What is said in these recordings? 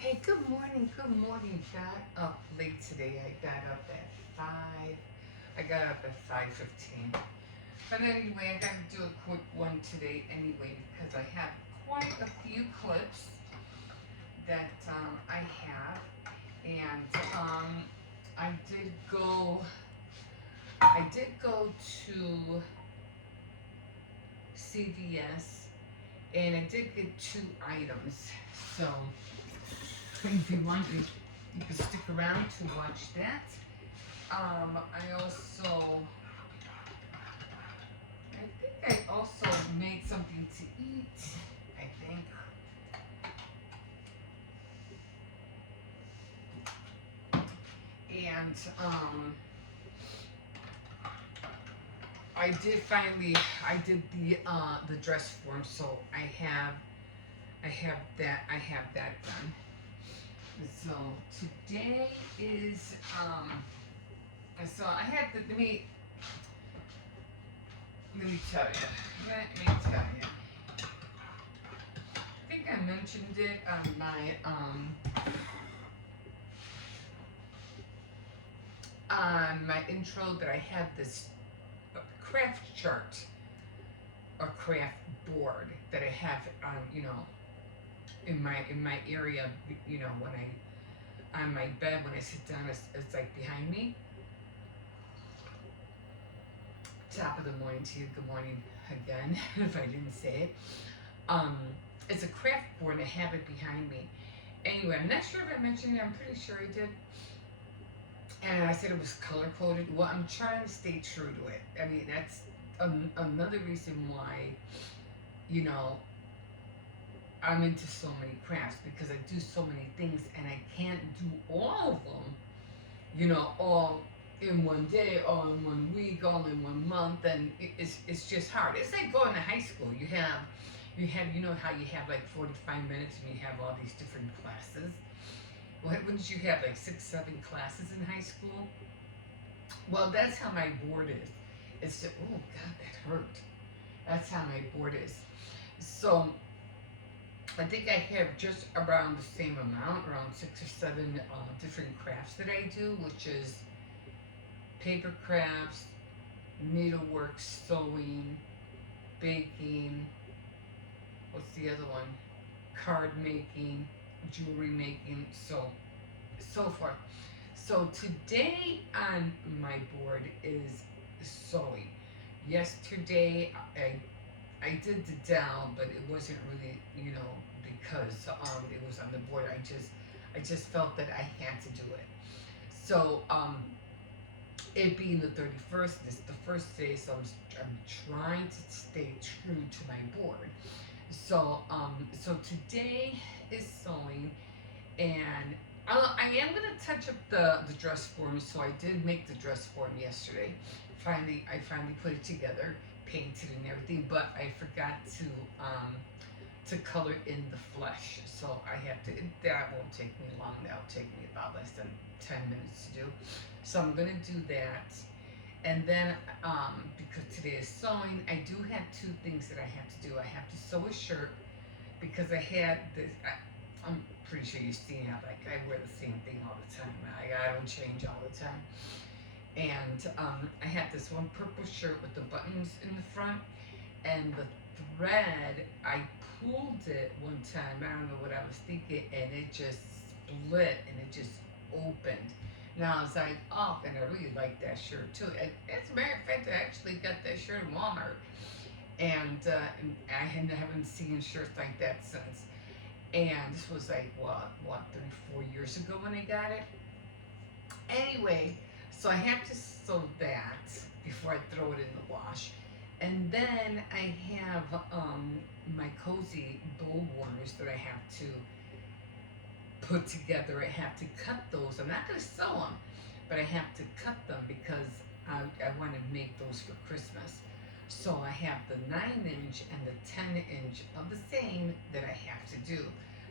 Okay, good morning. Got up late today. I got up at 5. I got up at 5:15. But anyway, I got to do a quick one today anyway because I have quite a few clips that I have. And I did go I did go to CVS and I did get two items. So if you want, you can stick around to watch that. I also, I think I also made something to eat. I think. And I did finally, I did the dress form, so I have that done. So today is so I had to let me tell you. Let me tell you. I think I mentioned it on my intro that I had this craft chart or craft board that I have in my area, when I on my bed when I sit down, it's like behind me. Top of the morning to you. Good morning again, if I didn't say it. Um, it's a craft board and I have it behind me. Anyway, I'm not sure if I mentioned it. I'm pretty sure I did. And I said it was color coded. Well, I'm trying to stay true to it. I mean, that's another reason why, you know, I'm into so many crafts because I do so many things and I can't do all of them, all in one day, all in one week, all in one month, and it's just hard. It's like going to high school. You know how you have like 45 minutes and you have all these different classes. Wouldn't you have like 6, 7 classes in high school? Well, that's how my board is. It's just, oh God, that hurt. That's how my board is. So I think I have just around the same amount, around 6 or 7 different crafts that I do, which is paper crafts, needlework, sewing, baking. What's the other one? Card making, jewelry making, so forth. So today on my board is sewing. Yesterday I did the dowel, but it wasn't really, because it was on the board. I just felt that I had to do it. So it being the 31st, this is the first day, so I'm trying to stay true to my board. So today is sewing, and I am gonna touch up the dress form. So I did make the dress form yesterday. I finally put it together, painted and everything, but I forgot to color in the flesh. So I have to. That won't take me long. That'll take me about less than 10 minutes to do. So I'm gonna do that. And then, because today is sewing, I do have two things that I have to do. I have to sew a shirt because I had this. I'm pretty sure you've seen how like I wear the same thing all the time. I don't change all the time. And I had this one purple shirt with the buttons in the front, and the thread, I pulled it one time. I don't know what I was thinking, and it just split and it just opened. Now I was like, oh, and I really like that shirt too. As a matter of fact, I actually got that shirt in Walmart, and I haven't seen shirts like that since. And this was like what 34 years ago when I got it. Anyway, so I have to sew that before I throw it in the wash, and then I have my cozy bow warmers that I have to put together. I have to cut those. I'm not going to sew them, but I have to cut them because I want to make those for Christmas. So I have the 9 inch and the 10 inch of the same that I have to do.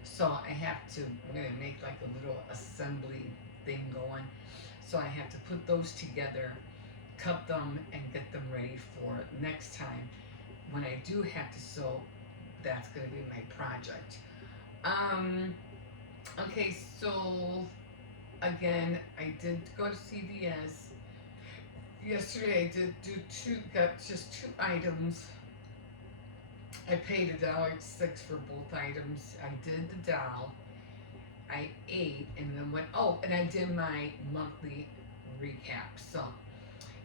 So I'm going to make like a little assembly thing going. So I have to put those together, cut them, and get them ready for next time. When I do have to sew, that's going to be my project. Okay, so again, I did go to CVS. Yesterday I did do got just two items. I paid $1.06 for both items. I did the doll. I ate and then went, oh, and I did my monthly recap. So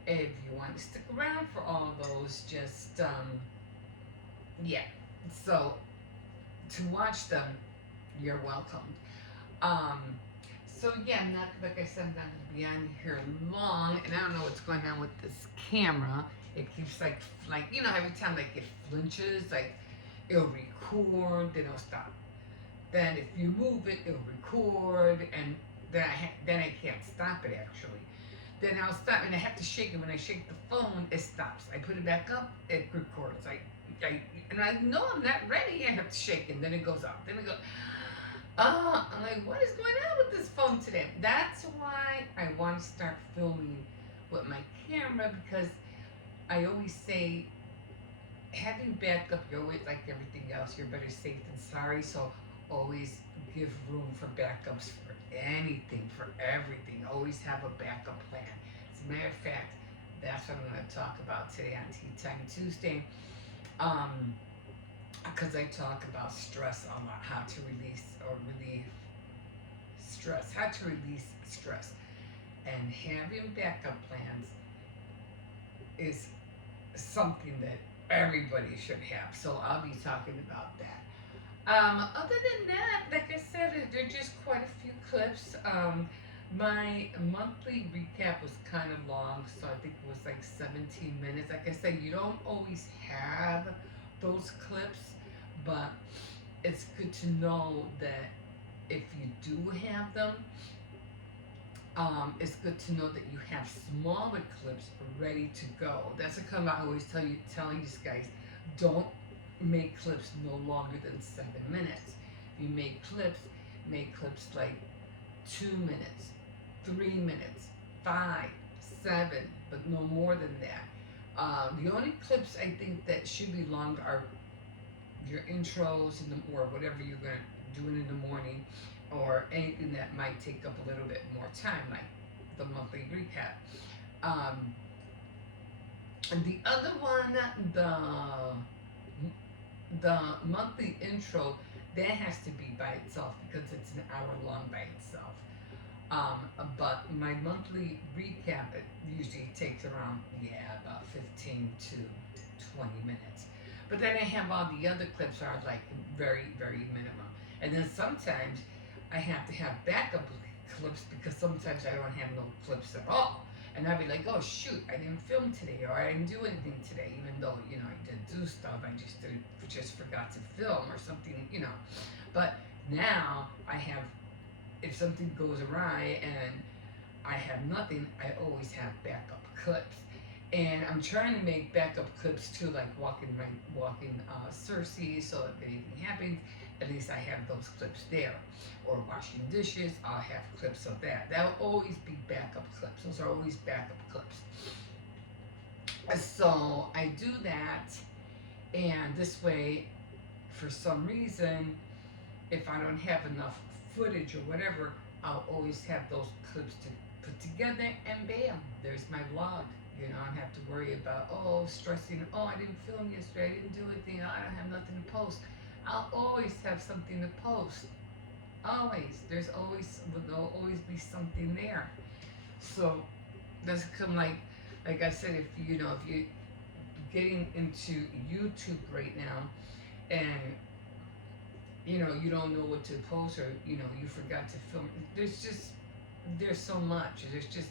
if you want to stick around for all those, just, yeah. So to watch them, you're welcome. Um, so yeah, I'm not, like I said, I'm not gonna be on here long, and I don't know what's going on with this camera. It keeps like every time like it flinches, like it'll record, then it'll stop. Then if you move it, it'll record, and then I can't stop it actually. Then I'll stop, and I have to shake it. When I shake the phone, it stops. I put it back up, it records. And I know I'm not ready. I have to shake it, and then it goes up. Then it goes. I'm like, what is going on with this phone today? That's why I want to start filming with my camera, because I always say, having backup, you're always like everything else. You're better safe than sorry. So always give room for backups for anything, for everything. Always have a backup plan. As a matter of fact, that's what I'm going to talk about today on Tea Time Tuesday. Because I talk about stress a lot, how to release or relieve stress, how to release stress. And having backup plans is something that everybody should have. So I'll be talking about that. Other than that, like I said, there are just quite a few clips. My monthly recap was kind of long, so I think it was like 17 minutes. Like I said, you don't always have those clips, but it's good to know that if you do have them, it's good to know that you have smaller clips ready to go. That's a come I always telling you guys, don't make clips no longer than 7 minutes. If you make clips like 2 minutes, 3 minutes, 5, 7, but no more than that. The only clips I think that should be long are your intros or whatever you're going to do in the morning, or anything that might take up a little bit more time, like the monthly recap. And the other one, the monthly intro, that has to be by itself because it's an hour long by itself. But my monthly recap, it usually takes around, about 15 to 20 minutes. But then I have all the other clips are like very, very minimum. And then sometimes I have to have backup clips because sometimes I don't have no clips at all. And I'd be like, oh shoot, I didn't film today, or I didn't do anything today, even though, I did do stuff, I just forgot to film or something, But now I have, if something goes awry and I have nothing, I always have backup clips. And I'm trying to make backup clips too, like walking Cersei, so if anything happens, at least I have those clips there. Or washing dishes, I'll have clips of that. That'll always be backup clips. Those are always backup clips. So I do that, and this way, for some reason, if I don't have enough footage or whatever, I'll always have those clips to put together, and bam, there's my vlog. I don't have to worry about, stressing, I didn't film yesterday, I didn't do anything, I don't have nothing to post. I'll always have something to post. Always. There'll always be something there. So that's come like I said, if you're getting into YouTube right now, and you don't know what to post, or you forgot to film, there's so much. There's just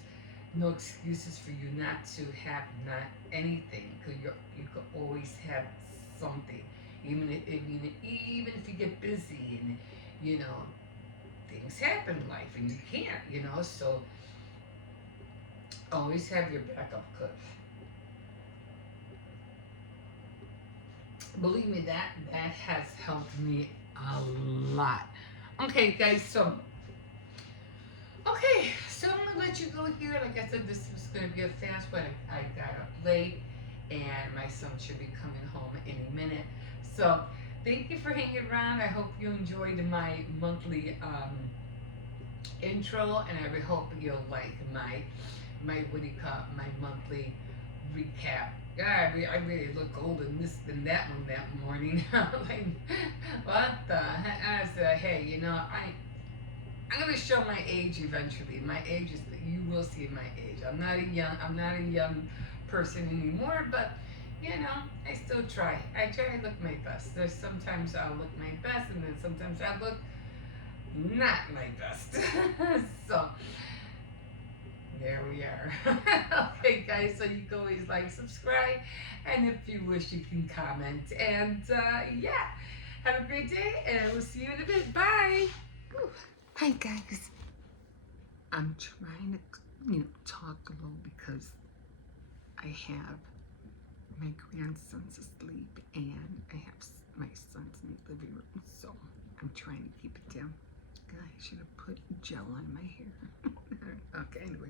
no excuses for you not to have not anything, because you could always have something, even if you get busy and things happen in life and you can't, so always have your backup clips. Believe me, that has helped me a lot. Okay, guys, so I'm gonna let you go here. Like I said, this was gonna be a fast one. I got up late, and my son should be coming home any minute. So Thank you for hanging around. I hope you enjoyed my monthly intro, and I really hope you'll like my what do you call it, my monthly recap. Yeah, I really look old and this and that one that morning. Like, what the heck? I said, hey, I'm gonna show my age eventually. My age is you will see my age. I'm not a young person anymore, but I still try. I try to look my best. There's sometimes I'll look my best, and then sometimes I look not my best. So there we are. Okay, guys. So you can always like, subscribe, and if you wish, you can comment. And yeah, have a great day, and I will see you in a bit. Bye. Whew. Hi, guys. I'm trying to, talk low because I have my grandson's asleep and I have my son's in the living room, so I'm trying to keep it down. God, I should have put gel on my hair. Okay, anyway.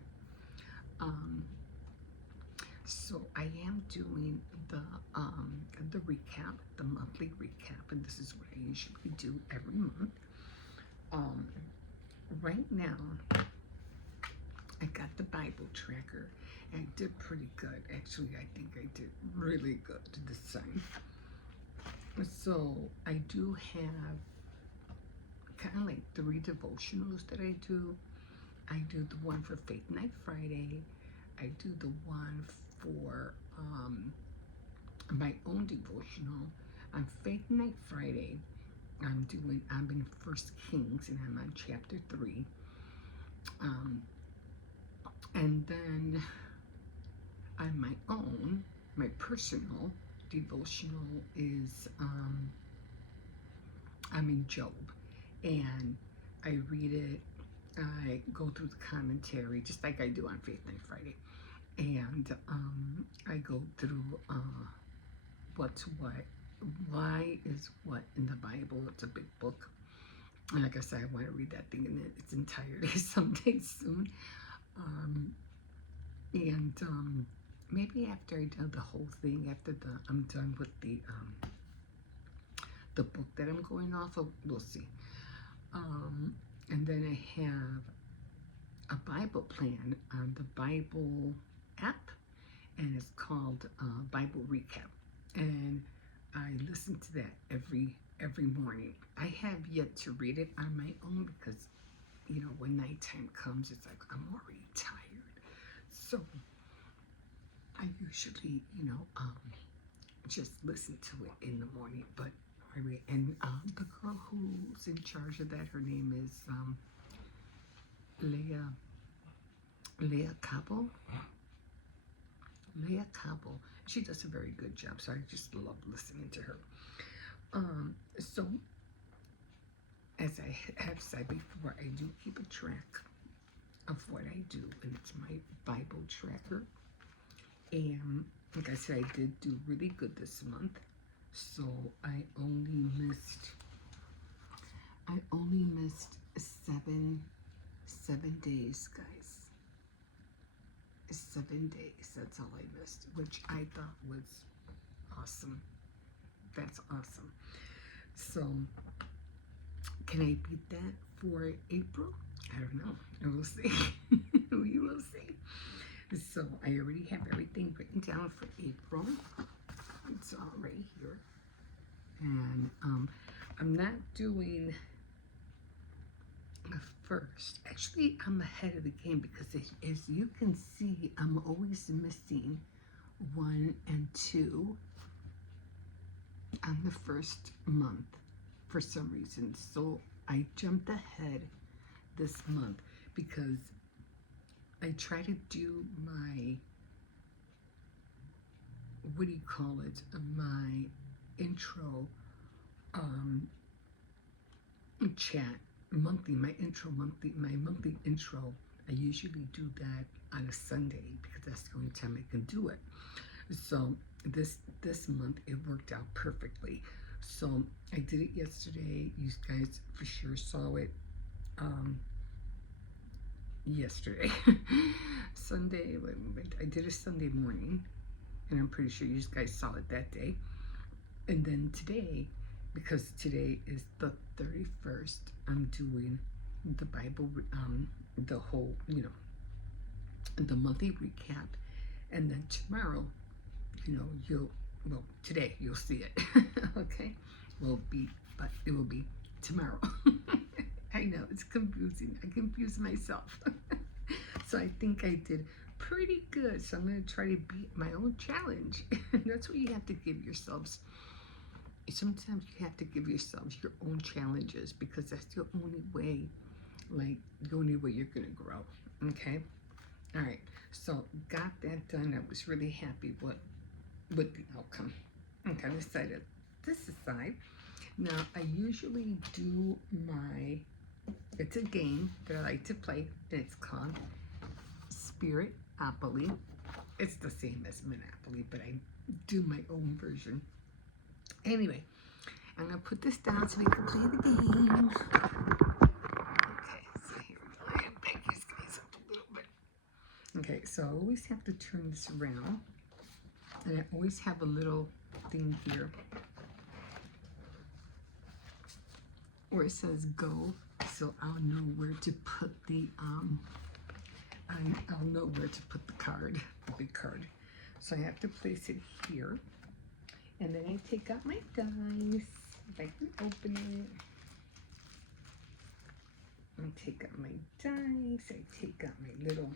So I am doing the recap, the monthly recap, and this is what I usually do every month. Right now, I got the Bible tracker, and I did pretty good. Actually, I think I did really good this time. So I do have kind of like 3 devotionals that I do. I do the one for Faith Night Friday. I do the one for my own devotional. On Faith Night Friday, I'm in First Kings, and I'm on chapter 3. And then on my own, my personal devotional is I'm in Job, and I read it. I go through the commentary just like I do on Faith Night Friday, and I go through what's what, why is what in the Bible. It's a big book, and like I said, I want to read that thing in its entirety someday soon. Maybe after I do the whole thing, after I'm done with the book that I'm going off of, we'll see. And then I have a Bible plan on the Bible app, and it's called Bible Recap, and I listen to that every morning. I have yet to read it on my own because when nighttime comes, it's like I'm already tired, so I usually just listen to it in the morning. But and the girl who's in charge of that, her name is Leah Cabo. Leah Cabo. She does a very good job, so I just love listening to her. So, as I have said before, I do keep a track of what I do, and it's my Bible tracker. And like I said, I did do really good this month, so I only missed 7 days, guys. 7 days. That's all I missed, which I thought was awesome. That's awesome. So, can I beat that for April? I don't know. We'll see. We will see. So, I already have everything written down for April. It's all right here. And I'm not doing first. Actually, I'm ahead of the game because as you can see, I'm always missing 1 and 2 on the first month for some reason. So I jumped ahead this month because I try to do my, my intro chat monthly, my monthly intro. I usually do that on a Sunday because that's the only time I can do it. So this month it worked out perfectly. So I did it yesterday. You guys for sure saw it yesterday. Sunday, I did a Sunday morning, and I'm pretty sure you guys saw it that day. And then today because today is the 31st. I'm doing the Bible, the whole, the monthly recap, and then tomorrow, today you'll see it. Okay, but it will be tomorrow. I know it's confusing. I confuse myself. So I think I did pretty good. So I'm going to try to beat my own challenge. That's what you have to give yourselves. Sometimes you have to give yourselves your own challenges, because that's the only way, the only way you're going to grow. Okay? All right. So got that done. I was really happy with the outcome. Okay, I decided this aside. Now, I usually do it's a game that I like to play, and it's called Spiritopoly. It's the same as Monopoly, but I do my own version. Anyway, I'm going to put this down so we can play the game. Okay, so here we go. I have back these guys up a little bit. Okay, so I always have to turn this around, and I always have a little thing here where it says go, so I'll know where to put the I'll know where to put the card, the big card. So I have to place it here, and then I take out my dice. If I can open it, I take out my dice. I take out my little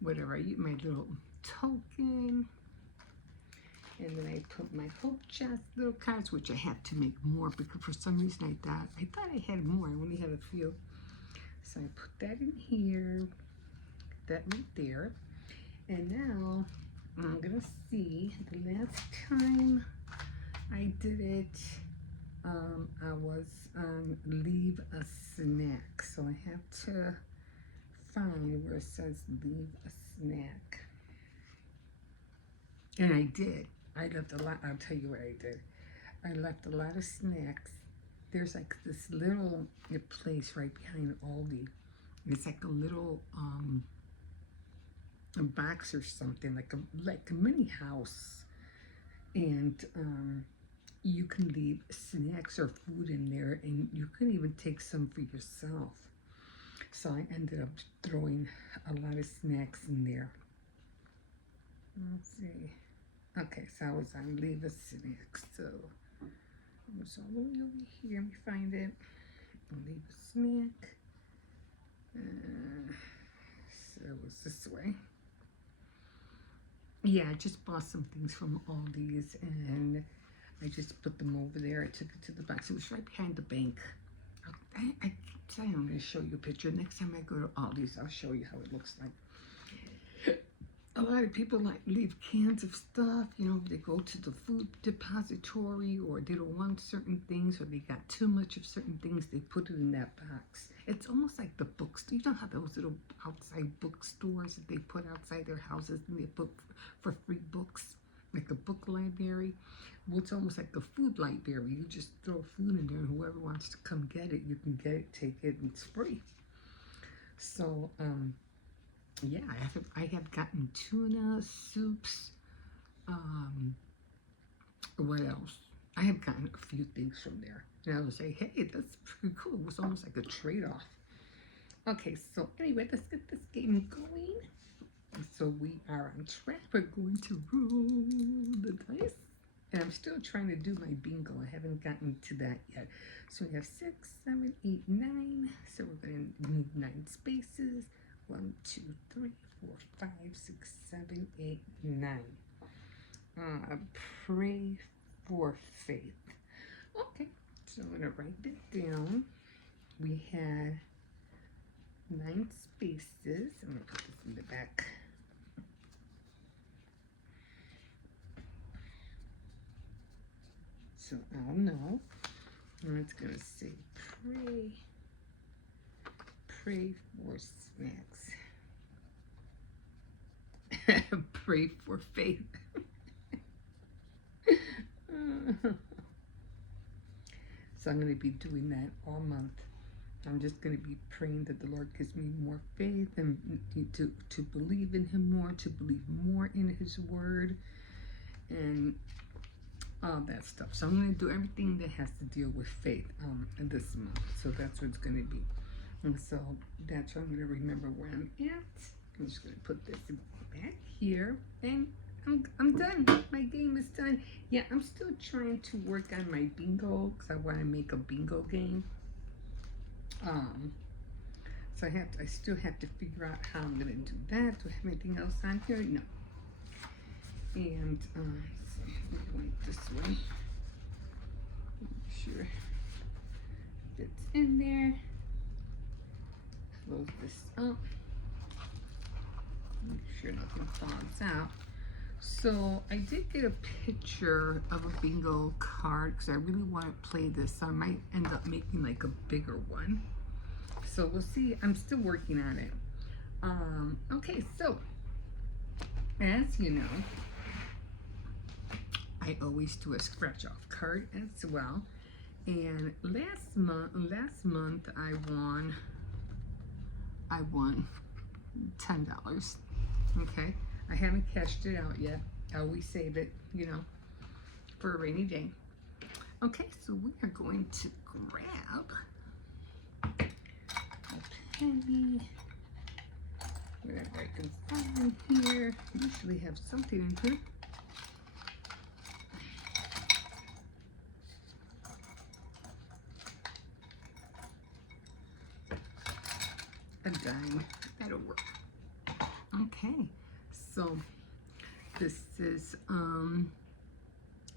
my little token. And then I put my hope chest little cards, which I have to make more, because for some reason I thought I had more. I only had a few. So I put that in here, that right there. And now I'm gonna see, the last time I did it, I was on leave a snack. So I have to find where it says leave a snack. And I did. I left a lot. I'll tell you what I did. I left a lot of snacks. There's like this little place right behind Aldi. It's like a little a box or something, like a mini house, and you can leave snacks or food in there, and you can even take some for yourself. So I ended up throwing a lot of snacks in there. Let's see. Okay, so I was on leave a snack, so I was all the way over here. Let me find it. Leave a snack. So it was this way. Yeah, I just bought some things from Aldi's, and I just put them over there. I took it to the box. It was right behind the bank. I keep saying I'm going to show you a picture. Next time I go to Aldi's, I'll show you how it looks like. A lot of people leave cans of stuff, they go to the food depository, or they don't want certain things, or they got too much of certain things, they put it in that box. It's almost like the bookstore. You know how those little outside bookstores that they put outside their houses, and they put for free books, like a book library? Well, it's almost like a food library. You just throw food in there, and whoever wants to come get it, you can get it, take it, and it's free. So, yeah, I have gotten tuna, soups, what else? I have gotten a few things from there. And I was like, hey, that's pretty cool. It was almost like a trade-off. Okay, so anyway, let's get this game going. So we are on track. We're going to roll the dice. And I'm still trying to do my bingo. I haven't gotten to that yet. So we have 6, 7, 8, 9. So we're going to move 9 spaces. 1, 2, 3, 4, 5, 6, 7, 8, 9. Pray for faith. Okay, so I'm going to write it down. We had 9 spaces. I'm going to put this in the back. So I'll know. And it's going to say pray for snacks. Pray for faith. So I'm going to be doing that all month. I'm just going to be praying that the Lord gives me more faith, and to believe in Him more, to believe more in His Word, and all that stuff. So I'm going to do everything that has to deal with faith this month. So that's what it's going to be. And so that's what I'm going to remember where I'm at. I'm just going to put this back here, and I'm done. My game is done. Yeah, I'm still trying to work on my bingo because I want to make a bingo game. So I still have to figure out how I'm going to do that. Do I have anything else on here? No. And so we're going this way. Make sure it's in there. Close this up. Make sure nothing falls out. So I did get a picture of a bingo card because I really want to play this. So I might end up making like a bigger one. So we'll see. I'm still working on it. Okay, so as you know, I always do a scratch off card as well. And last month I won $10. Okay, I haven't cashed it out yet. I always save it, you know, for a rainy day. Okay, so we are going to grab a penny, whatever I can find in here. Usually have something in here. A dime, that'll work. Okay, so this is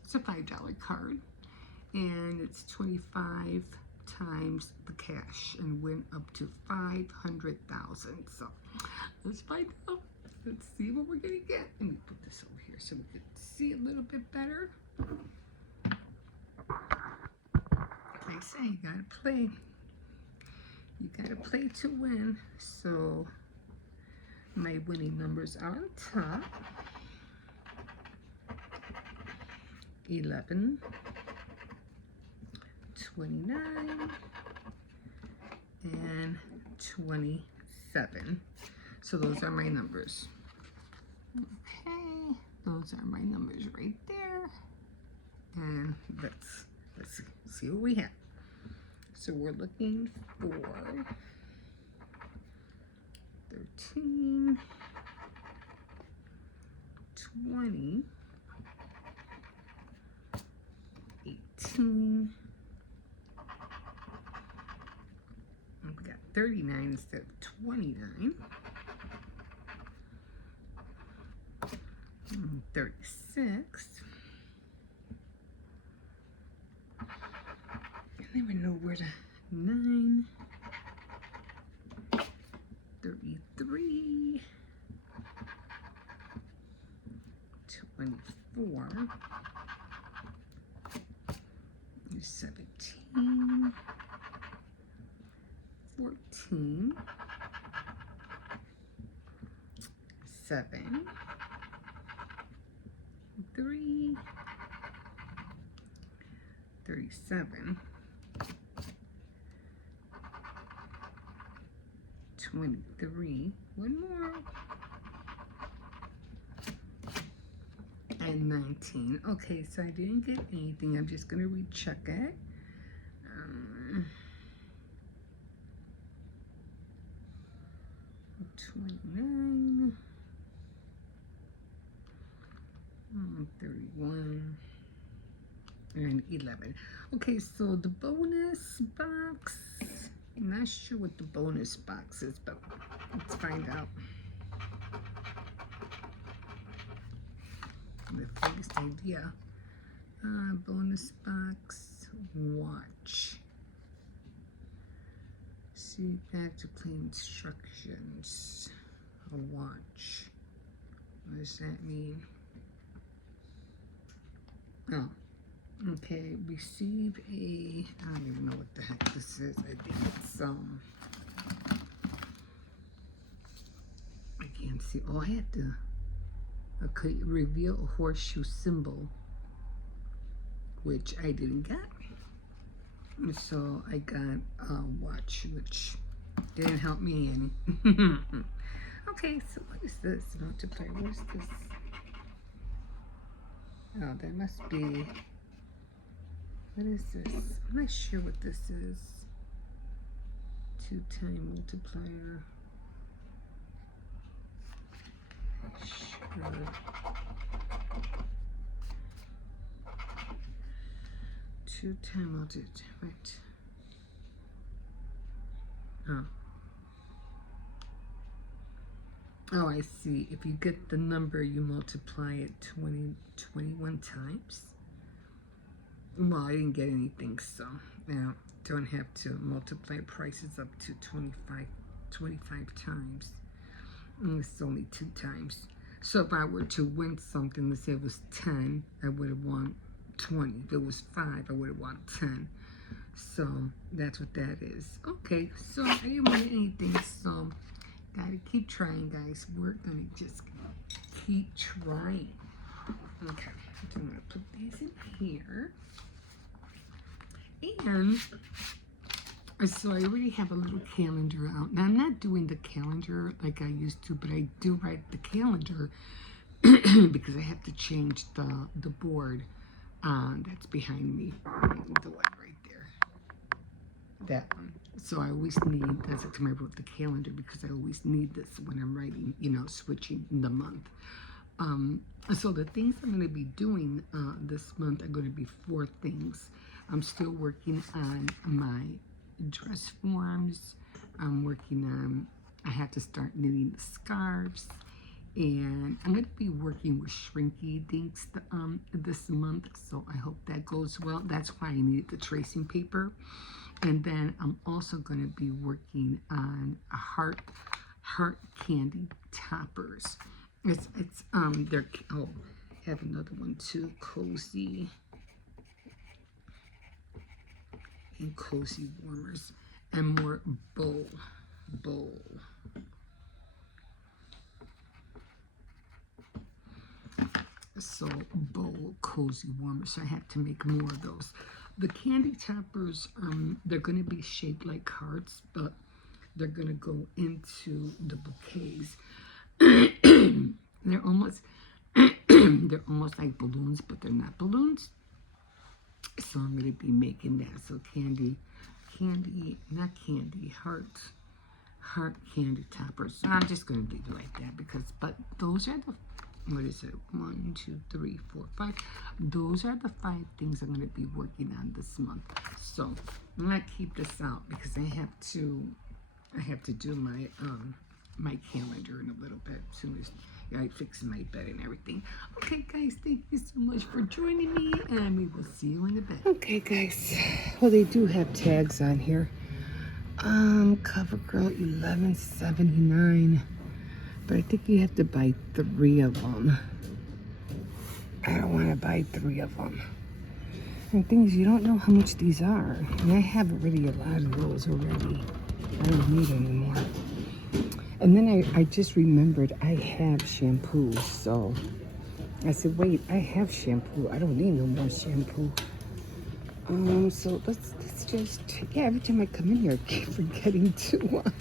it's a $5 card, and it's 25 times the cash and win up to 500,000. So let's find out. Let's see what we're gonna get. Let me put this over here so we can see a little bit better. Like I say, you gotta play. You gotta play to win. So my winning numbers are on top. 11, 29, and 27. So those are my numbers. Okay, those are my numbers right there. And let's see what we have. So we're looking for 13, 20, 18, and we got 39 instead of 29, 36, I never know where to, 9, 33, 24, 17, 14, 7, 3, 37, 23, one more, and 19. Okay, so I didn't get anything. I'm just gonna recheck it. 29, 31, and 11. Okay, so the bonus box, I'm not sure what the bonus box is, but let's find out. The biggest idea. Bonus box, watch. See back to play instructions. A watch. What does that mean? Oh, okay. Receive a, I don't even know what the heck this is. I think it's I can't see. Oh, I had to. Okay, reveal a horseshoe symbol, which I didn't get. So I got a watch, which didn't help me any. Okay, so what is this? Multiplier. What is this? Oh, that must be What is this? I'm not sure what this is. 2-time multiplier. Sure. 2-time multiplier. Right. Oh. Oh, I see. If you get the number, you multiply it 21 times. Well, I didn't get anything, so now don't have to multiply prices up to 25 times. It's only 2 times. So if I were to win something, let's say it was 10, I would have won 20. If it was 5, I would have won 10. So that's what that is. Okay, so I didn't win anything, so gotta keep trying, guys. We're gonna just keep trying. Okay, so I'm gonna put these in here. And so I already have a little calendar out. Now I'm not doing the calendar like I used to, but I do write the calendar because I have to change the board that's behind me. The one right there. That one. So I always need, that's the time I wrote the calendar because I always need this when I'm writing, switching the month. So the things I'm going to be doing this month are going to be 4 things. I'm still working on my dress forms. I'm working on, I have to start knitting the scarves. And I'm going to be working with shrinky dinks this month. So I hope that goes well. That's why I needed the tracing paper. And then I'm also going to be working on a heart candy toppers. They're, oh, I have another one too, cozy and cozy warmers, and more bowl. So bowl cozy warmers. So I have to make more of those. The candy toppers, they're going to be shaped like hearts, but they're going to go into the bouquets. They're almost they're almost like balloons, but they're not balloons. So I'm going to be making that. So heart candy toppers. So I'm just going to leave it like that but those are the, what is it? 1, 2, 3, 4, 5. Those are the 5 things I'm going to be working on this month. So I'm going to keep this out because I have to do my my calendar in a little bit as soon as I fix my bed and everything. Okay, guys, thank you so much for joining me, and we will see you in a bit. Okay, guys. Well, they do have tags on here. CoverGirl $11.79, but I think you have to buy 3 of them. I don't want to buy 3 of them. And things you don't know how much these are. And I have already a lot of those already. I don't need any more. And then I just remembered I have shampoo, so I said, wait, I have shampoo. I don't need no more shampoo. So let's just, yeah, every time I come in here, I keep forgetting to, I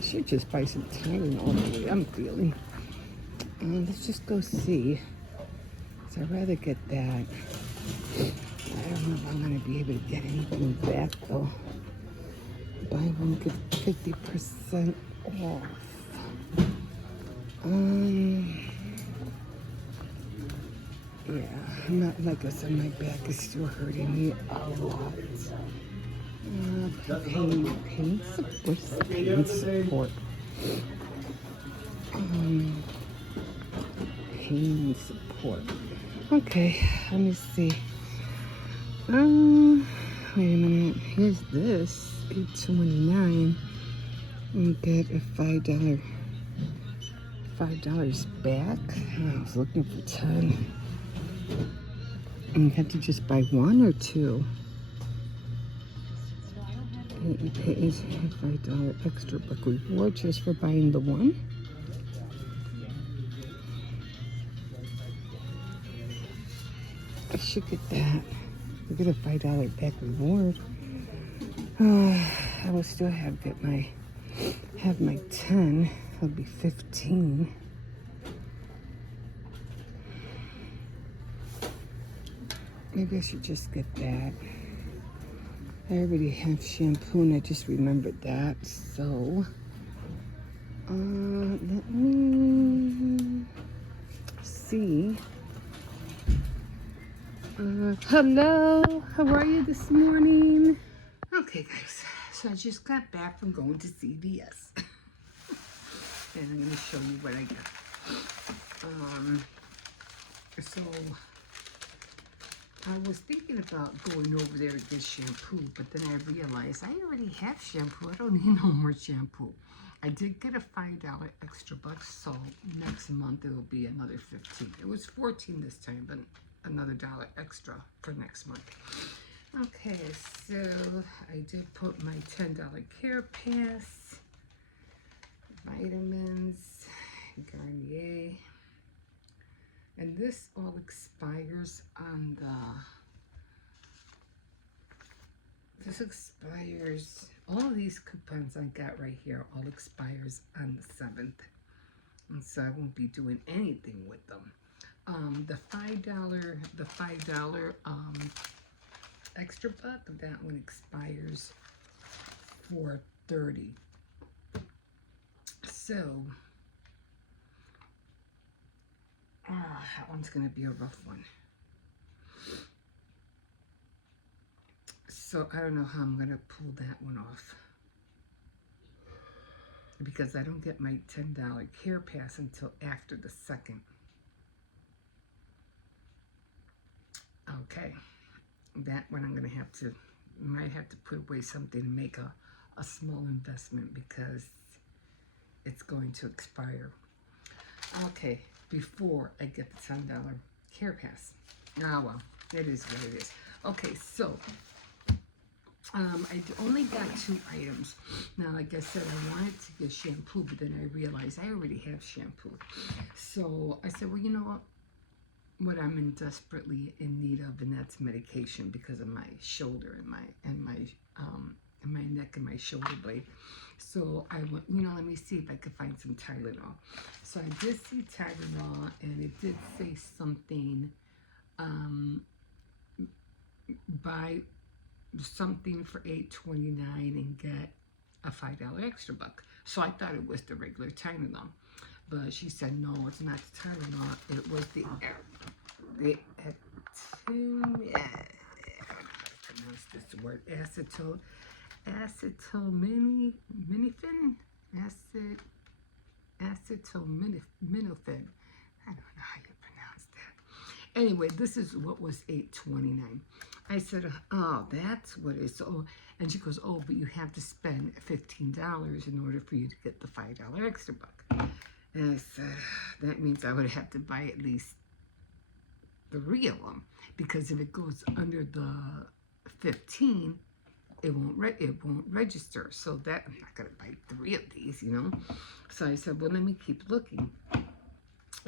should just buy some Tylenol the way I'm feeling. Let's just go see. So I'd rather get that. I don't know if I'm going to be able to get anything back, though. Buy one, get 50% off. Yeah, I'm not, like I said, my back is still hurting me a lot. Pain support. Pain support. Okay, let me see. Wait a minute. Here's this, $8.29. And get a $5 back. I was looking for 10. And you have to just buy 1 or 2. And you pay a $5 extra buck reward just for buying the 1. I should get that. I get a $5 back reward. I will still have my 10. It'll be 15. Maybe I should just get that. I already have shampoo and I just remembered that. So, let me see. Hello, how are you this morning? Okay, guys, so I just got back from going to CVS. And I'm going to show you what I got. So I was thinking about going over there to get shampoo, but then I realized I already have shampoo. I don't need no more shampoo. I did get a $5 extra bucks, so next month it will be another 15. It was 14 this time, but another dollar extra for next month. Okay, so I did put my $10 Care Pass, vitamins, Garnier, and this all expires on all of these coupons I got right here all expires on the 7th, and so I won't be doing anything with them. The $5 extra buck, that one expires 4/30. So that one's gonna be a rough one. So I don't know how I'm gonna pull that one off, because I don't get my $10 Care Pass until after the 2nd. Okay, that one I'm gonna might have to put away something to make a small investment, because it's going to expire. Okay, before I get the $10 Care Pass. Well, it is what it is. Okay, so I only got 2 items. Now, like I said, I wanted to get shampoo, but then I realized I already have shampoo. So I said, well, you know what I'm desperately in need of, and that's medication, because of my shoulder and my neck and my shoulder blade. So I went, let me see if I could find some Tylenol. So I did see Tylenol, and it did say something, buy something for $8.29 and get a $5 extra buck. So I thought it was the regular Tylenol, but she said no, it's not the Tylenol. It was the acetaminophen. Acetaminophen. I don't know how you pronounce that. Anyway, this is what was $8.29. I said, oh, that's what it is. So, and she goes, oh, but you have to spend $15 in order for you to get the $5 extra buck. And I said, that means I would have to buy at least 3 of them, because if it goes under the 15, it won't register. So that I'm not gonna buy 3 of these, So I said, well, let me keep looking.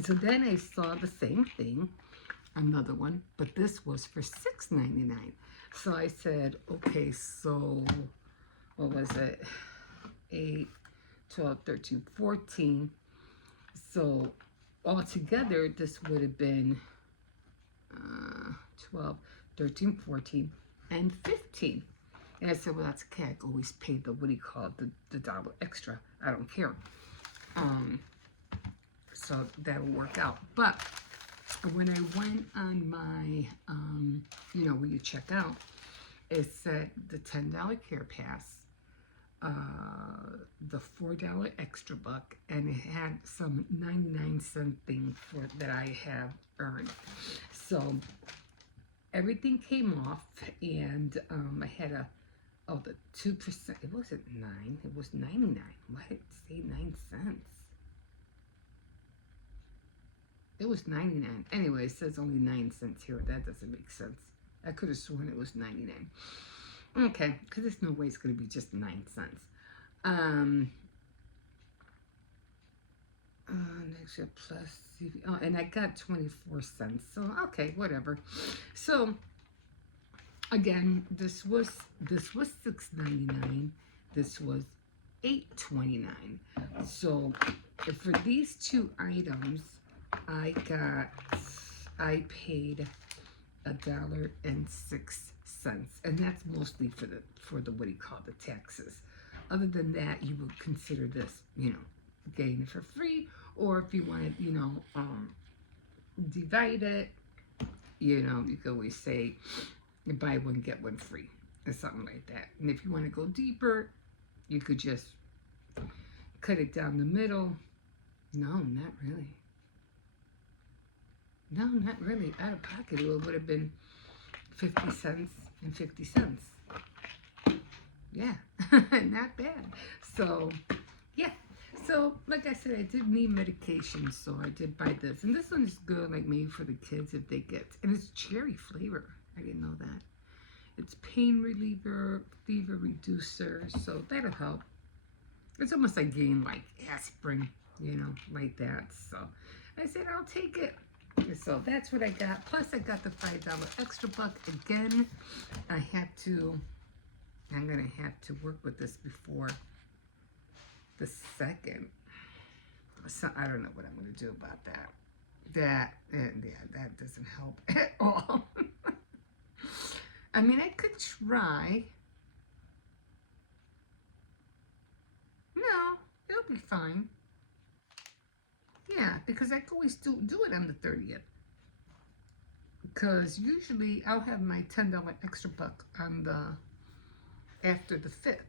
So then I saw the same thing, another one, but this was for $6.99. So I said, okay, so what was it? 8, 12, 13, 14. So altogether, this would have been 12, 13, 14, and 15. And I said, well, that's okay. I can always pay the, the dollar extra. I don't care. So that'll work out. But when I went on my, where you check out, it said the $10 Care Pass, the $4 extra buck, and it had some 99-cent thing that I have earned. So everything came off, and I had the 2%. It wasn't 9. It was 99. Why did it say 9 cents? It was 99. Anyway, it says only 9 cents here. That doesn't make sense. I could have sworn it was 99. Okay, because there's no way it's going to be just 9 cents. Next year plus CV. Oh, and I got 24 cents. So okay, whatever. So again, this was $6.99. This was $8.29. So for these 2 items, I paid $1.06. cents, and that's mostly for the what do you call the taxes. Other than that, you would consider this, getting it for free, or if you want to, divide it, you could always say you buy one get one free or something like that. And if you want to go deeper, you could just cut it down the middle. No, not really. No, not really. Out of pocket, it would have been 50 cents and 50 cents. Yeah, not bad. So, yeah. So, like I said, I did need medication, so I did buy this. And this one is good, like maybe for the kids if they get. And it's cherry flavor. I didn't know that. It's pain reliever, fever reducer, so that'll help. It's almost like getting like aspirin, like that. So I said, I'll take it. So that's what I got. Plus I got the $5 extra buck. Again, I'm going to have to work with this before the 2nd. So I don't know what I'm going to do about that. That doesn't help at all. I mean, I could try. No, it'll be fine. Yeah, because I can always do it on the 30th. Because usually I'll have my $10 extra buck on after the 5th.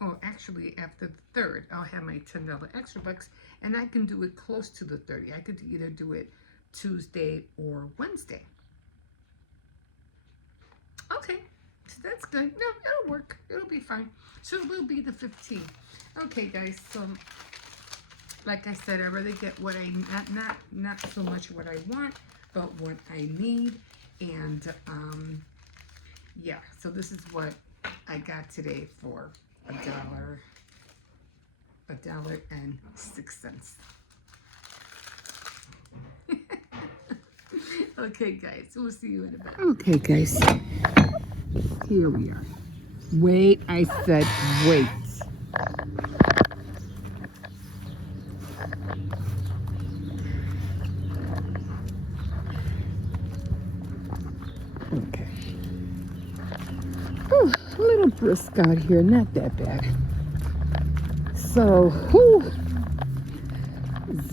Or actually after the 3rd, I'll have my $10 extra bucks, and I can do it close to the 30th. I could either do it Tuesday or Wednesday. Okay, so that's good. No, it'll work. It'll be fine. So it will be the 15th. Okay, guys. So, like I said, I rather get what I not so much what I want, but what I need. And yeah. So this is what I got today for $1.06. Okay, guys. We'll see you in a bit. Okay, guys. Here we are. Wait, I said wait. Okay. Oh, a little brisk out here, not that bad. So,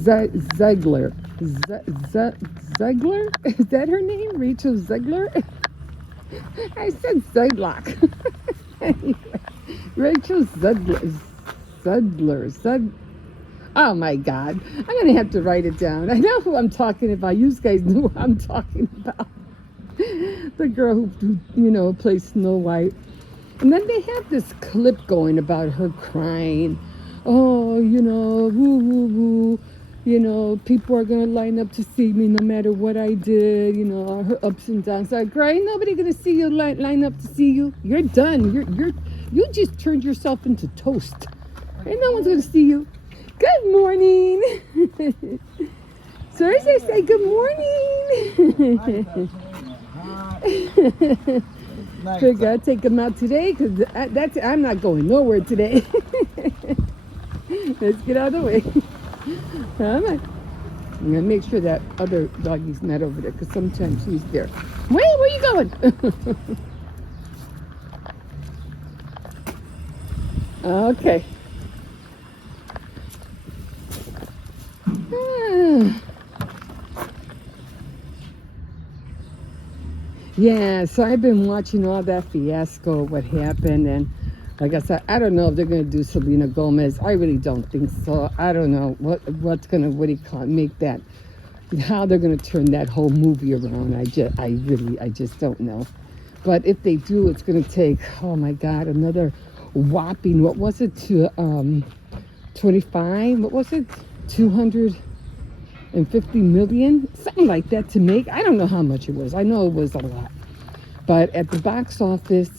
Zegler. Zegler? Is that her name? Rachel Zegler? I said Zedlock. Anyway, Rachel Zedler. Oh my God. I'm going to have to write it down. I know who I'm talking about. You guys know who I'm talking about. The girl who plays Snow White. And then they have this clip going about her crying. Oh, woo, woo, woo. People are going to line up to see me no matter what I did, her ups and downs. I cry, ain't nobody going to see you line up to see you. You're done. You just turned yourself into toast. Ain't no one's going to see you. Good morning. So I say good morning. I gotta take them out today because I'm not going nowhere today. Let's get out of the way. I'm gonna make sure that other doggy's not over there because sometimes he's there. Wait, where are you going? Okay. Yeah, so I've been watching all that fiasco, what happened, and like I said, I don't know if they're going to do Selena Gomez. I really don't think so. I don't know what's going to, make that, how they're going to turn that whole movie around. I just don't know. But if they do, it's going to take, oh my God, another whopping, what was it, 25, what was it, 250 million, something like that to make. I don't know how much it was. I know it was a lot. But at the box office,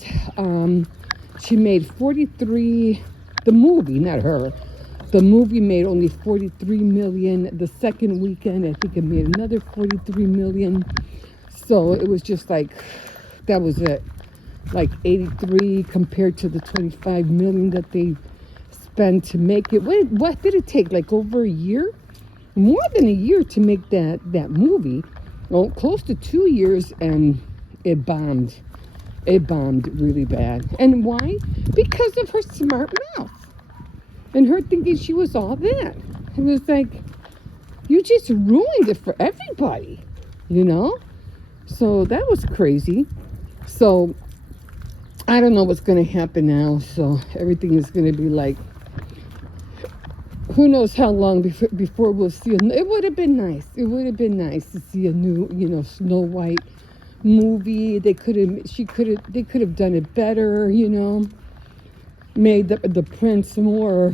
she made 43, the movie, not her. The movie made only 43 million. The second weekend, I think it made another 43 million. So it was just like, that was it. Like 83 compared to the 25 million that they spent to make it. What did it take? Like over a year? More than a year to make that movie. Well, close to 2 years, and it bombed. It bombed really bad. And why? Because of her smart mouth. And her thinking she was all that. It was like, you just ruined it for everybody, you know? So that was crazy. So I don't know what's going to happen now. So everything is going to be like, who knows how long before we'll see. It would have been nice. It would have been nice to see a new, Snow White movie. They could have done it better, made the prince more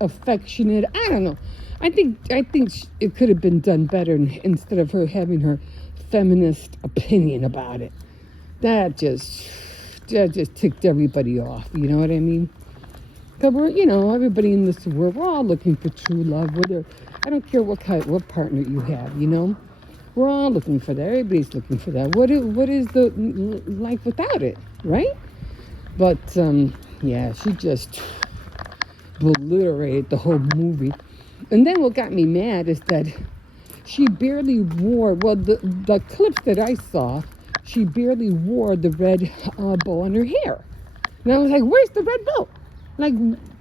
affectionate. I don't know. I think it could have been done better instead of her having her feminist opinion about it. That just ticked everybody off. You know what I mean? Because everybody in this world, we're all looking for true love. I don't care what partner you have. We're all looking for that. Everybody's looking for that. What is the life without it, right? But yeah, she just obliterated the whole movie. And then what got me mad is that she barely wore, well, the clips that I saw, she barely wore the red bow on her hair. And I was like, where's the red bow? Like,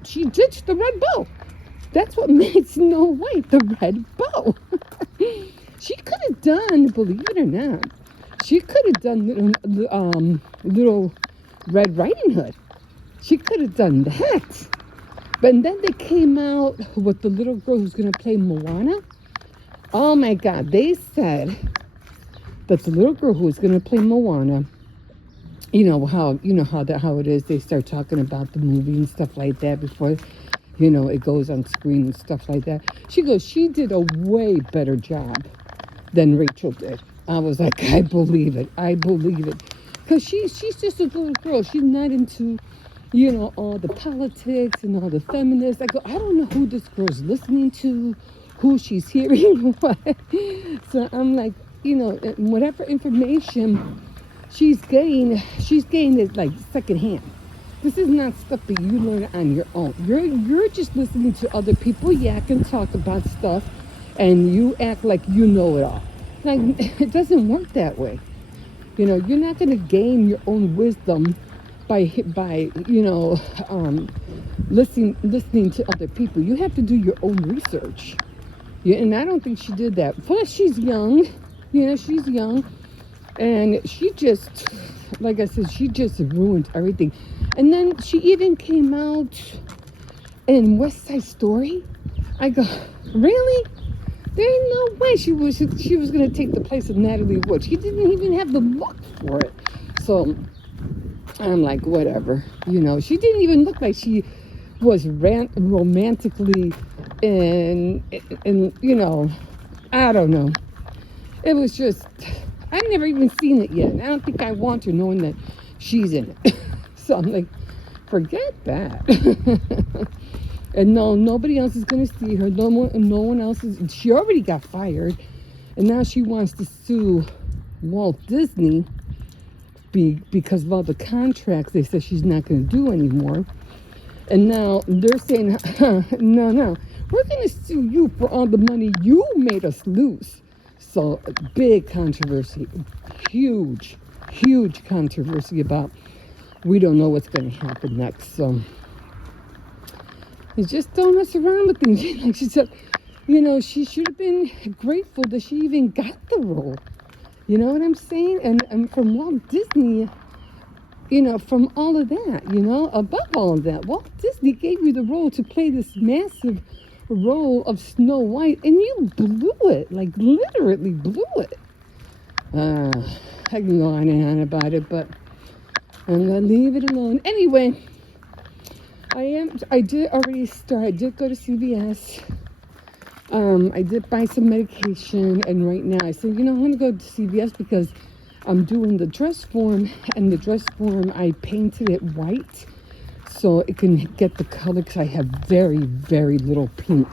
she ditched the red bow. That's what made Snow White the red bow. She could have done, believe it or not, she could have done little Red Riding Hood. She could have done that. But then they came out with the little girl who's going to play Moana. Oh my God, they said that the little girl who was going to play Moana, how it is. They start talking about the movie and stuff like that before, it goes on screen and stuff like that. She goes, she did a way better job than Rachel did. I was like, I believe it. Because she's just a little girl. She's not into, all the politics and all the feminists. I go, I don't know who this girl's listening to, who she's hearing. So I'm like, whatever information she's getting it like secondhand. This is not stuff that you learn on your own. You're just listening to other people yak and talk about stuff, and you act like you know it all. Like, it doesn't work that way. You're not going to gain your own wisdom by listening to other people. You have to do your own research. Yeah, and I don't think she did that. Plus, she's young. She's young. And she just, like I said, she just ruined everything. And then she even came out in West Side Story. I go, really? There ain't no way she was going to take the place of Natalie Wood. She didn't even have the look for it. So I'm like, whatever. She didn't even look like she was romantically in I don't know. It was just, I've never even seen it yet. I don't think I want to, knowing that she's in it. So I'm like, forget that. And no, nobody else is going to see her. No one else is. She already got fired. And now she wants to sue Walt Disney because of all the contracts they said she's not going to do anymore. And now they're saying, no, we're going to sue you for all the money you made us lose. So big controversy, huge controversy about, we don't know what's going to happen next. So you just don't mess around with things. Like she said, she should have been grateful that she even got the role. You know what I'm saying? And from Walt Disney, from all of that, above all of that, Walt Disney gave you the role to play this massive role of Snow White, and you blew it, like literally blew it. I can go on and on about it, but I'm gonna leave it alone. Anyway, I did already start. I did go to CVS. I did buy some medication, and right now I said, I'm gonna go to CVS because I'm doing the dress form, and the dress form I painted it white so it can get the color, because I have very, very little pink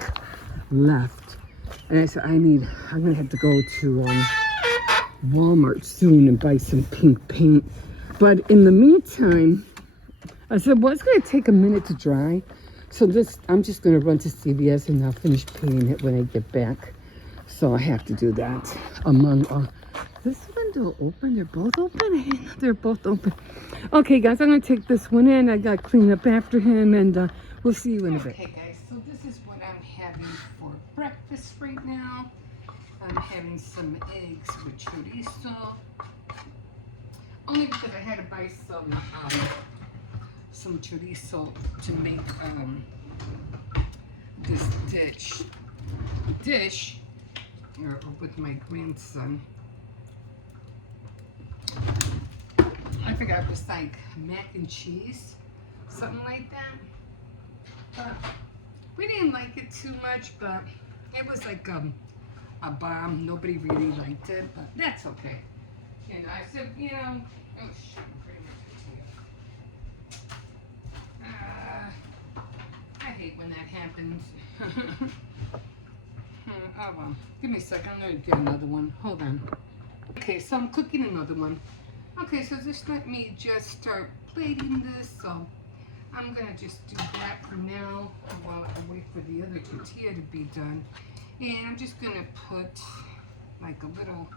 left. And I said, I'm gonna have to go to Walmart soon and buy some pink paint. But in the meantime, I said, well, it's gonna take a minute to dry. So I'm just gonna run to CVS and I'll finish painting it when I get back. So I have to do that. Among this one, window open? They're both open? I didn't know they're both open. Okay, guys, I'm going to take this one in. I got to clean up after him, and we'll see you in a bit. Okay, guys, so this is what I'm having for breakfast right now. I'm having some eggs with chorizo. Only because I had to buy some chorizo to make this dish with my grandson. I forgot it was like mac and cheese, something like that. But we didn't like it too much, but it was like a bomb. Nobody really liked it, but that's okay. And I said, you know, oh shit, I'm pretty much I hate when that happens. Oh well, give me a second. I'm gonna get another one. Hold on. Okay, so I'm cooking another one. Okay, so just let me just start plating this. So I'm gonna just do that for now while I wait for the other tortilla to be done. And I'm just gonna put like a little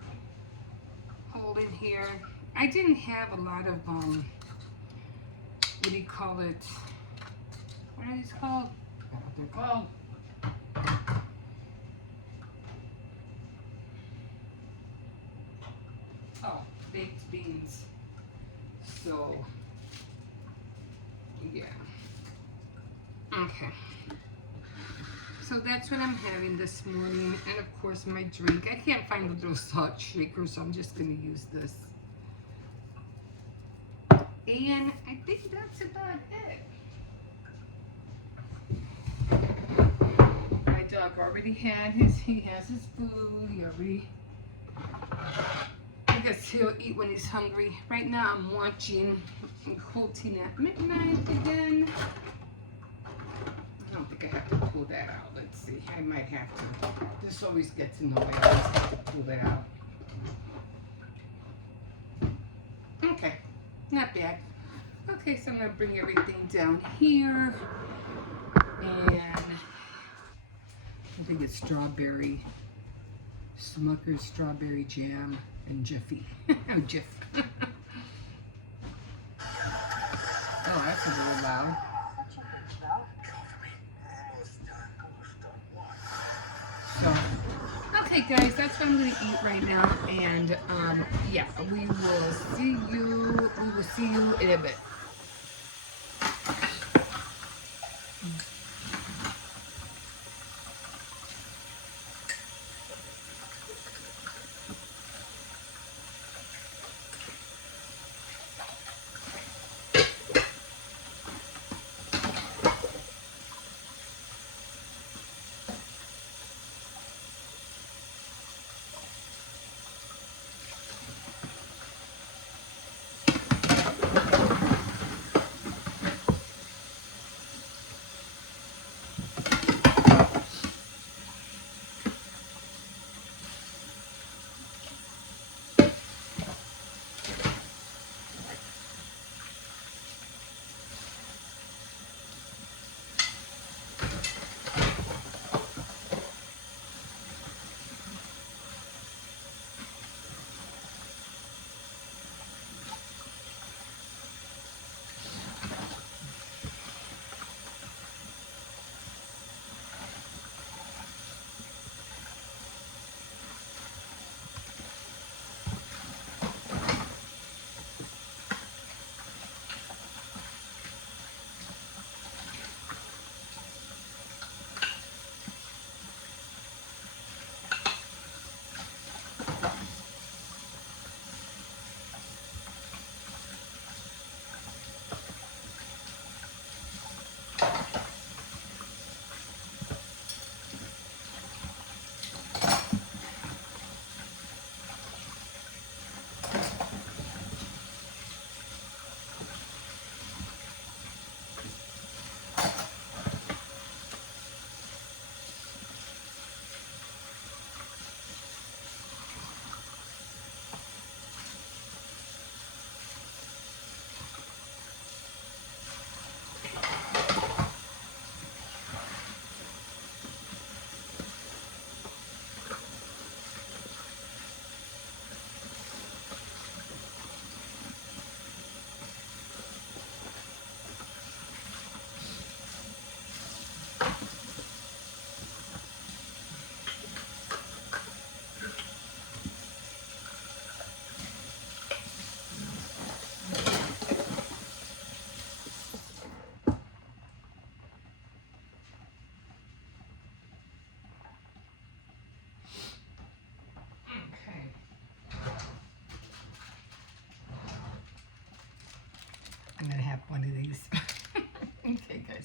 hole in here. I didn't have a lot of what do you call it? What are these called? I don't know what they're called. Oh, baked beans. So, yeah. Okay. So that's what I'm having this morning. And of course my drink. I can't find the little salt shaker, so I'm just going to use this. And I think that's about it. My dog already he has his food. He already, I guess he'll eat when he's hungry. Right now I'm watching Colting at Midnight again. I don't think I have to pull that out. Let's see. I might have to. This always gets annoying. I always have to pull that out. Okay. Not bad. Okay, so I'm going to bring everything down here. And I think it's strawberry. Smucker's strawberry jam and Jiffy. Oh, Jiff. Oh, that's a little loud. So, okay, guys, that's what I'm going to eat right now. And yeah, we will see you in a bit.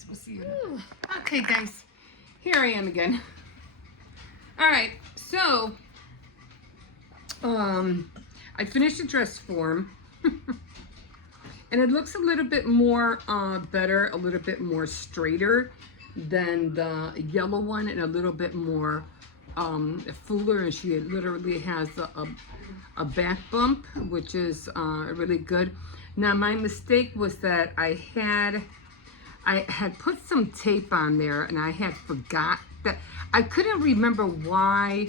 guys. We'll see you. Okay, guys. Here I am again. All right. So, I finished the dress form. And it looks a little bit more better, a little bit more straighter than the yellow one, and a little bit more fuller. And she literally has a back bump, which is really good. Now my mistake was that I had put some tape on there, and I had forgot that. I couldn't remember why.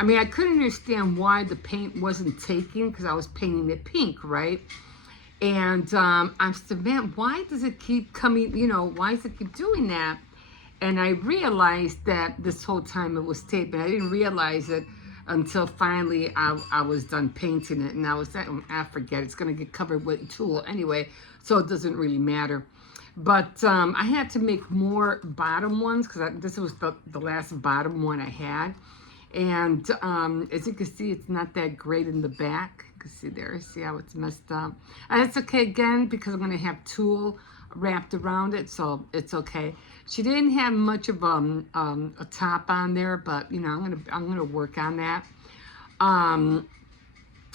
I mean, I couldn't understand why the paint wasn't taking, because I was painting it pink, right? And I'm said, man, why does it keep coming, you know, why does it keep doing that? And I realized that this whole time it was tape, and I didn't realize it until finally I was done painting it. And I was like, I forget, it's going to get covered with tulle anyway, so it doesn't really matter. But I had to make more bottom ones, because this was the last bottom one I had. And as you can see, it's not that great in the back. You can see there, see how it's messed up. And it's okay again, because I'm going to have tulle wrapped around it, so it's okay. She didn't have much of a top on there, but you know, I'm gonna work on that.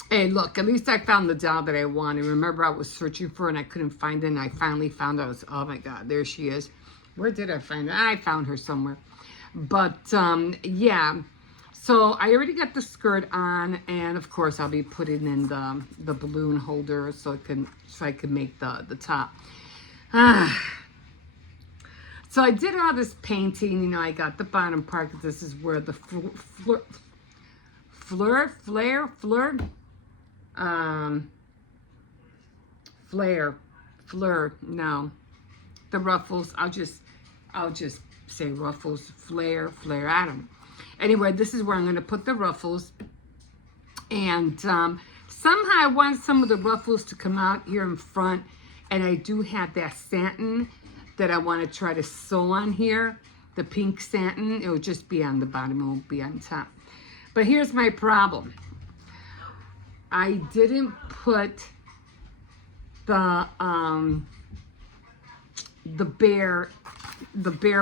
Hey, look, at least I found the doll that I wanted. Remember, I was searching for it and I couldn't find it, and I finally found her. Oh my God, there she is. Where did I find her? I found her somewhere. But yeah, so I already got the skirt on, and of course I'll be putting in the balloon holder so I can make the top. So I did all this painting, you know, I got the bottom part, because this is where the flare, no, the ruffles, I'll just say ruffles, flare, I don't know. Anyway, this is where I'm going to put the ruffles, and somehow I want some of the ruffles to come out here in front, and I do have that satin that I want to try to sew on here, the pink satin. It will just be on the bottom, it won't be on top. But here's my problem. I didn't put the bear,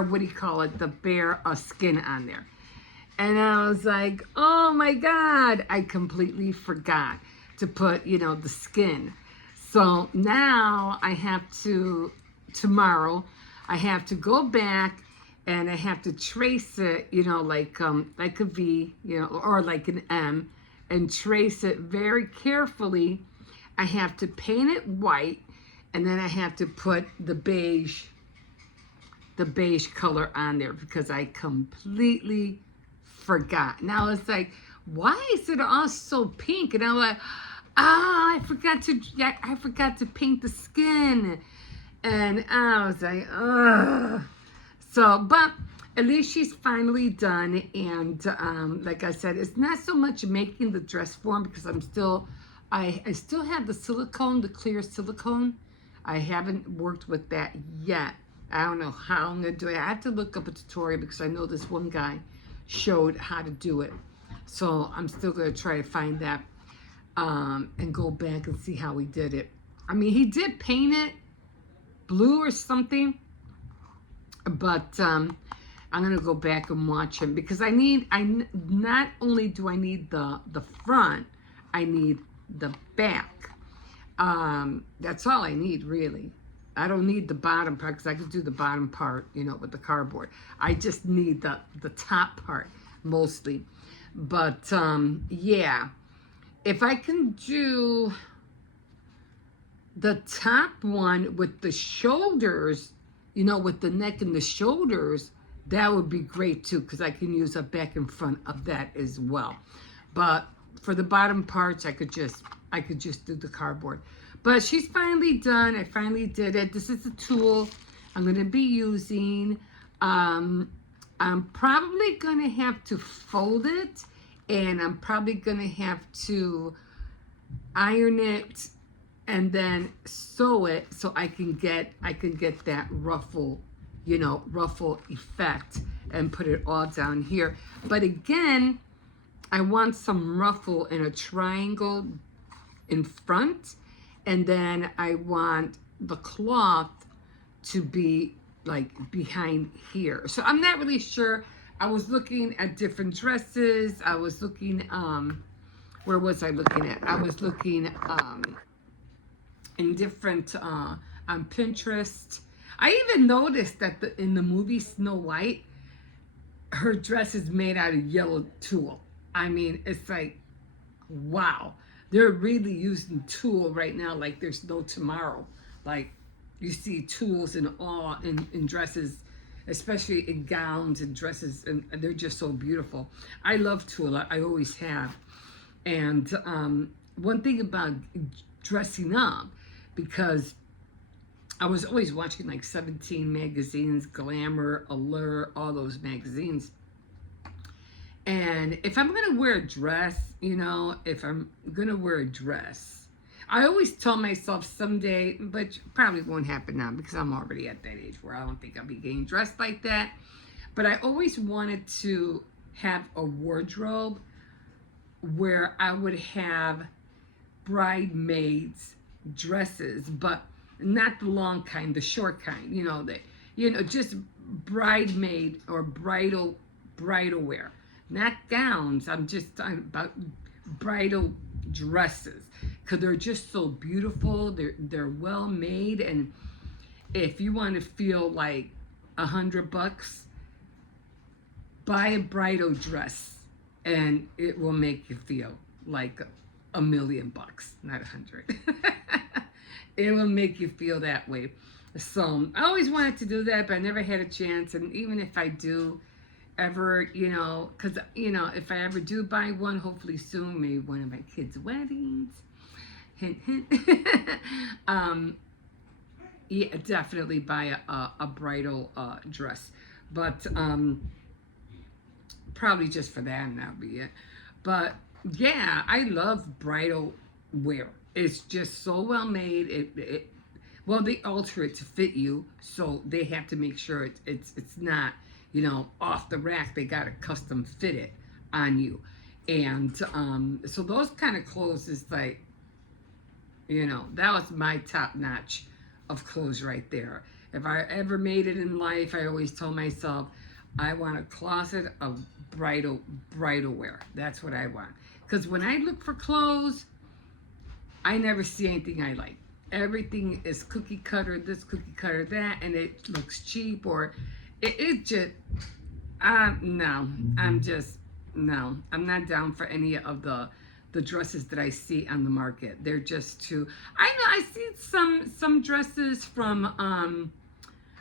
what do you call it? The bear skin on there. And I was like, oh my God, I completely forgot to put, you know, the skin. So now I have to, tomorrow, I have to go back and I have to trace it, you know, like a V, you know, or like an M, and trace it very carefully. I have to paint it white, and then I have to put the beige color on there, because I completely forgot. Now it's like, why is it all so pink? And I'm like, I forgot to paint the skin. And I was like, ugh. So, but at least she's finally done. And like I said, it's not so much making the dress form, because I still have the silicone, the clear silicone. I haven't worked with that yet. I don't know how I'm going to do it. I have to look up a tutorial, because I know this one guy showed how to do it. So I'm still going to try to find that and go back and see how he did it. I mean, he did paint it blue or something, but I'm gonna go back and watch him, because I not only do I need the front, I need the back. That's all I need, really. I don't need the bottom part, because I could do the bottom part, you know, with the cardboard. I just need the top part mostly. But yeah, if I can do the top one with the shoulders, you know, with the neck and the shoulders, that would be great too, because I can use a back and front of that as well. But for the bottom parts, I could just do the cardboard. But she's finally done. I finally did it. This is the tool I'm going to be using. I'm probably going to have to fold it, and I'm probably going to have to iron it and then sew it, so I can get that ruffle, you know, ruffle effect, and put it all down here. But again, I want some ruffle in a triangle in front, and then I want the cloth to be like behind here. So I'm not really sure. I was looking at different dresses. I was looking, where was I looking at? I was looking in different, on Pinterest. I even noticed that in the movie Snow White, her dress is made out of yellow tulle. I mean, it's like, wow. They're really using tulle right now like there's no tomorrow. Like, you see tulles in dresses, especially in gowns and dresses, and they're just so beautiful. I love tulle. I always have. And one thing about dressing up, because I was always watching like 17 magazines, Glamour, Allure, all those magazines. And if I'm going to wear a dress, if I'm going to wear a dress, I always tell myself someday, but probably won't happen now because I'm already at that age where I don't think I'll be getting dressed like that. But I always wanted to have a wardrobe where I would have bridesmaids dresses, but not the long kind, the short kind, just bridesmaid or bridal wear, not gowns. I'm just talking about bridal dresses because they're just so beautiful. They're well made, and if you want to feel like $100, buy a bridal dress, and it will make you feel like $1,000,000, not 100. It will make you feel that way. So I always wanted to do that, but I never had a chance. And even if I do ever, because, if I ever do buy one, hopefully soon, maybe one of my kids' weddings, hint, hint. Yeah, definitely buy a bridal dress. But probably just for that, and that'll be it. But yeah, I love bridal wear. It's just so well made. Well, they alter it to fit you, so they have to make sure it's not, off the rack. They got to custom fit it on you. And so those kind of clothes is like, that was my top notch of clothes right there. If I ever made it in life, I always told myself, I want a closet of bridal wear. That's what I want. Because when I look for clothes, I never see anything I like. Everything is cookie cutter, this cookie cutter, that, and it looks cheap, or it just, no, no, I'm not down for any of the dresses that I see on the market. They're just too, I know, I see some dresses from,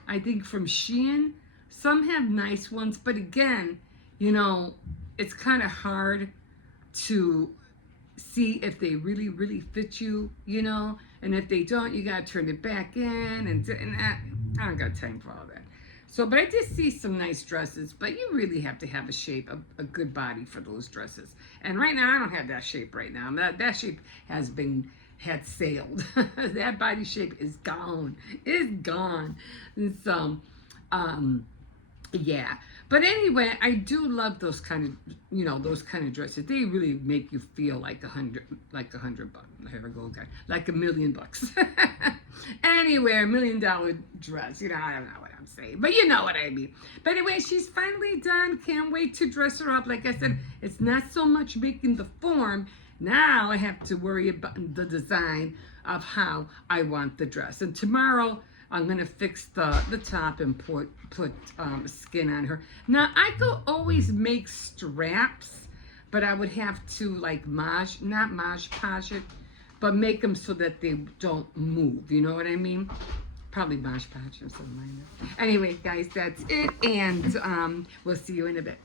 I think from Shein. Some have nice ones, but again, it's kind of hard to see if they really, really fit you, and if they don't, you gotta turn it back in, and that, I don't got time for all that. So, but I did see some nice dresses, but you really have to have a shape, a good body for those dresses. And right now, I don't have that shape right now. That shape had sailed. That body shape is gone. It's gone. And so, yeah. But anyway, I do love those kind of dresses. They really make you feel like $100, Here we go again, like $1,000,000. Anyway, $1,000,000 dress. I don't know what I'm saying, but you know what I mean. But anyway, she's finally done. Can't wait to dress her up. Like I said, it's not so much making the form. Now I have to worry about the design of how I want the dress. And tomorrow, I'm going to fix the top and put skin on her. Now, I could always make straps, but I would have to like not Mod Podge it, but make them so that they don't move. You know what I mean? Probably Mod Podge or something like that. Anyway, guys, that's it. And we'll see you in a bit.